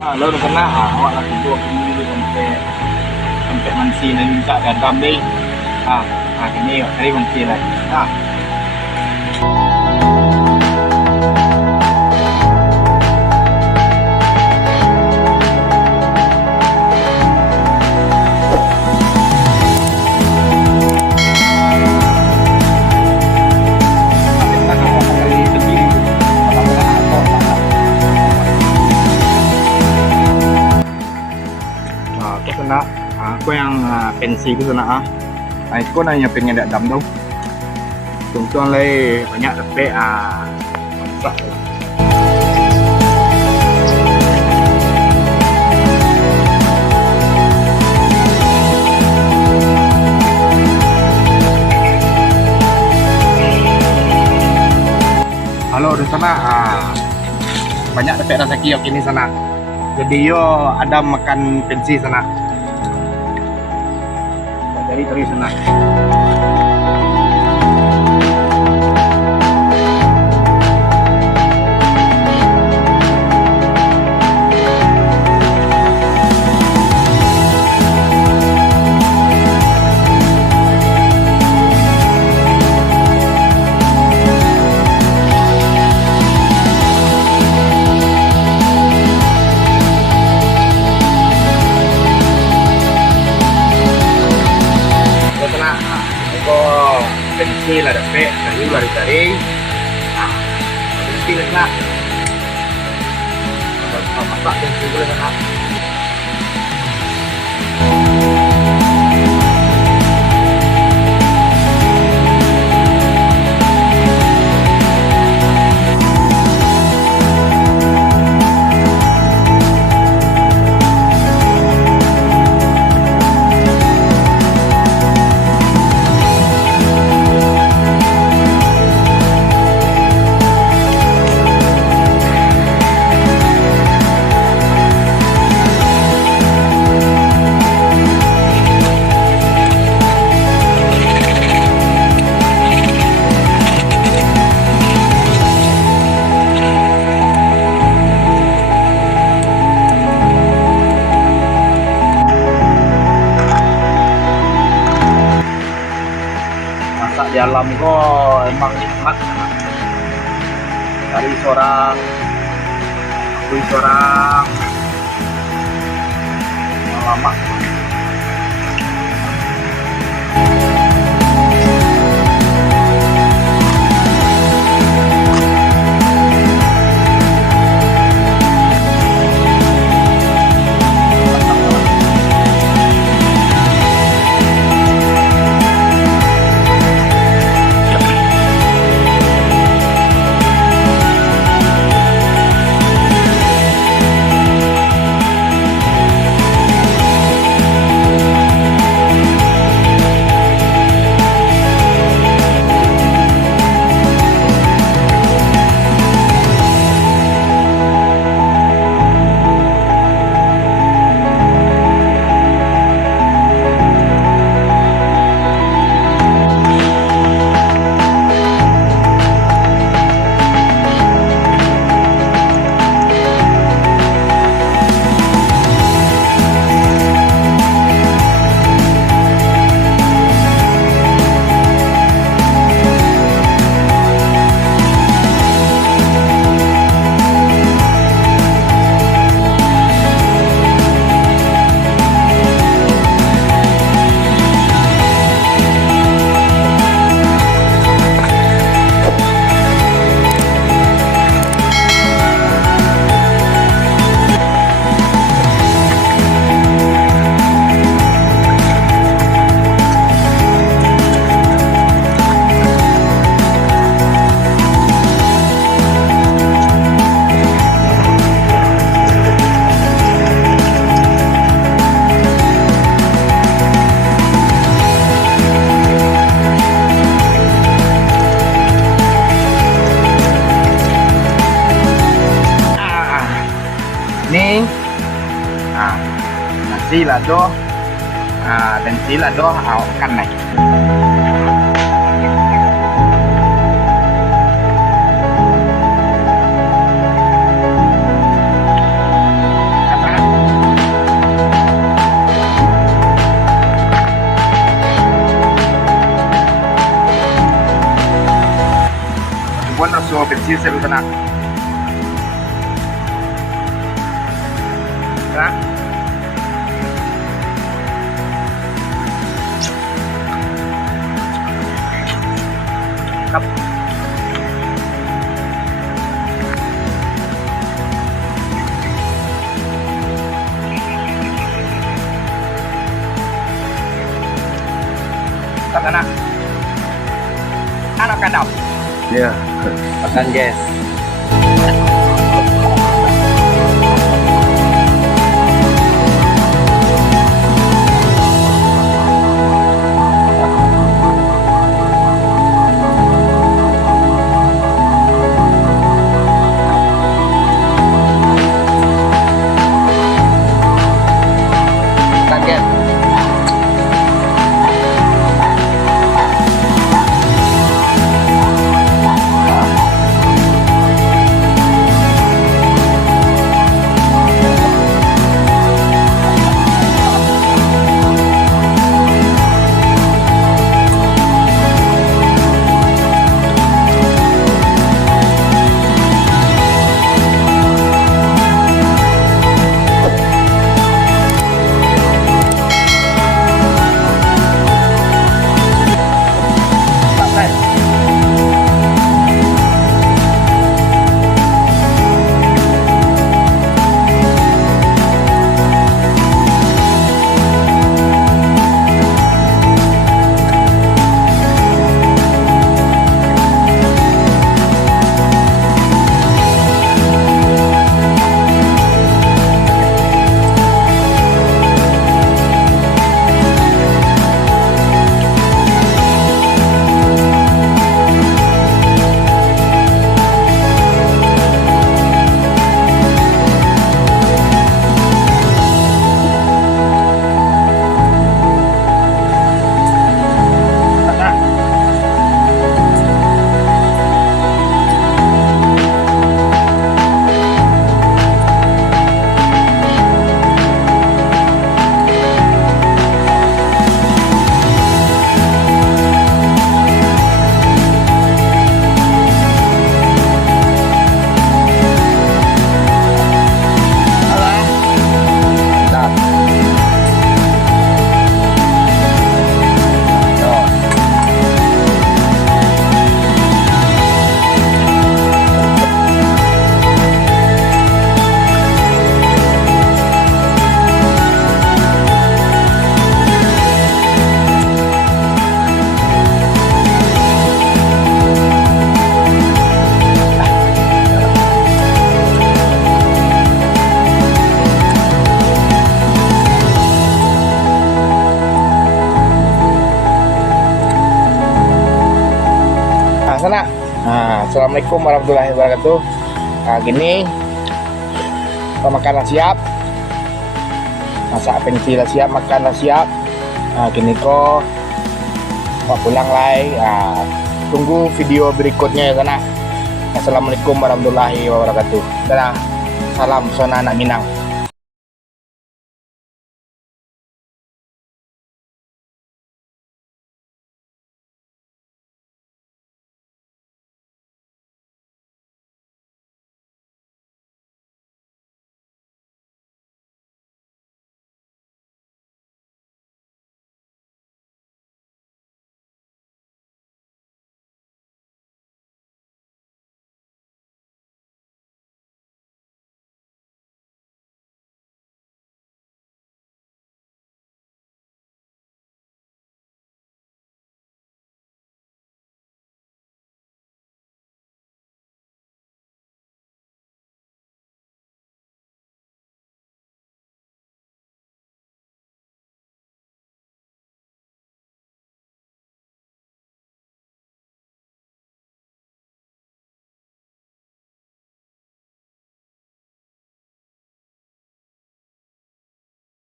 Lalu kena awak nak tunggu dulu sampai sampai mansi nak minta gadam ni. Kini cari mansi lagi. Aku kena aku yang pensi tu kena aku nanya pengen ada dam tu. Contoh lagi banyak tapi masak. Halo di sana banyak dapat rezeki kini sana. Jadi yo ada makan pensi sana. Jadi dari sana. Pensi lah dapat, dari cari, pensi lah nak, masak pensi boleh nak. Di alam kok emang nikmat dari seorang lama. Ni nasi lado dan si lado kan naik kan pensil saya sana. Nah. Kap. Sana. Anak kadap. Ya. Makan guys. Makan guys. Sana. Nah, assalamualaikum warahmatullahi wabarakatuh. Nah, gini makanan siap, masak pensil siap, makanan siap. Nah, gini kok mau pulang lagi. Nah, tunggu video berikutnya ya sana. Assalamualaikum warahmatullahi wabarakatuh. Dadah. Salam Sona anak Minang.